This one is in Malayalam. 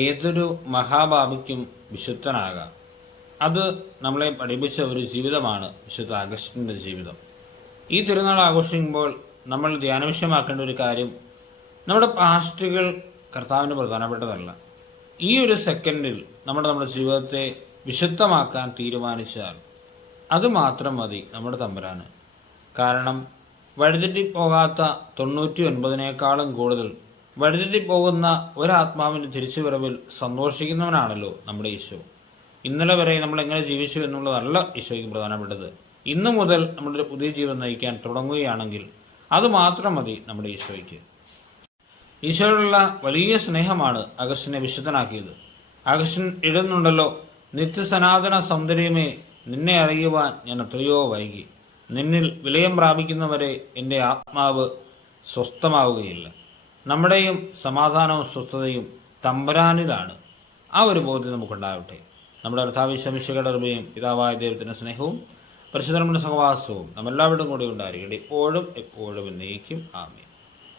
ഏതൊരു മഹാഭാവിക്കും വിശുദ്ധനാകാം. അത് നമ്മളെ പഠിപ്പിച്ച ഒരു ജീവിതമാണ് വിശുദ്ധ അഗസ്റ്റിൻ്റെ ജീവിതം. ഈ തിരുനാൾ ആഘോഷിക്കുമ്പോൾ നമ്മൾ ധ്യാനവിഷയമാക്കേണ്ട ഒരു കാര്യം, നമ്മുടെ പാസ്റ്റുകൾ കർത്താവിന് പ്രധാനപ്പെട്ടതല്ല. ഈ ഒരു സെക്കൻഡിൽ നമ്മുടെ ജീവിതത്തെ വിശുദ്ധമാക്കാൻ തീരുമാനിച്ചാൽ അത് മാത്രം മതി നമ്മുടെ തമ്പുരാന്. കാരണം വഴിതെറ്റിപ്പോകാത്ത 99-നേക്കാളും കൂടുതൽ വഴിതെറ്റിപ്പോകുന്ന ഒരാത്മാവിൻ്റെ തിരിച്ചുവരവിൽ സന്തോഷിക്കുന്നവനാണല്ലോ നമ്മുടെ ഈശോ. ഇന്നലെ വരെ നമ്മൾ എങ്ങനെ ജീവിച്ചു എന്നുള്ളതല്ല ഈശോയ്ക്ക് പ്രധാനപ്പെട്ടത്. ഇന്നു മുതൽ നമ്മളൊരു പുതിയ ജീവിതം നയിക്കാൻ തുടങ്ങുകയാണെങ്കിൽ അത് മാത്രം മതി നമ്മുടെ ഈശോയ്ക്ക്. ഈശോയോടുള്ള വലിയ സ്നേഹമാണ് അഗസ്റ്റിനെ വിശുദ്ധനാക്കിയത്. അഗസ്റ്റിൻ എഴുതുന്നുണ്ടല്ലോ, നിത്യസനാതന സൗന്ദര്യമേ, നിന്നെ അറിയുവാൻ ഞാൻ എത്രയോ വൈകി. നിന്നിൽ വിലയം പ്രാപിക്കുന്നവരെ എൻ്റെ ആത്മാവ് സ്വസ്ഥമാവുകയില്ല. നമ്മുടെയും സമാധാനവും സ്വസ്ഥതയും തമ്പുരാനിലാണ്. ആ ഒരു ബോധ്യം നമുക്കുണ്ടാവട്ടെ. നമ്മുടെ കർത്താവിശ്വമിശിഹയുടെ കൃപയും പിതാവായ ദൈവത്തിൻ്റെ സ്നേഹവും പരിശുദ്ധരുടെ സഹവാസവും നമ്മെല്ലാവരുടെയും കൂടെ ഉണ്ടായിരിക്കട്ടെ, ഇപ്പോഴും എപ്പോഴും എന്നേക്കും. ആമേൻ.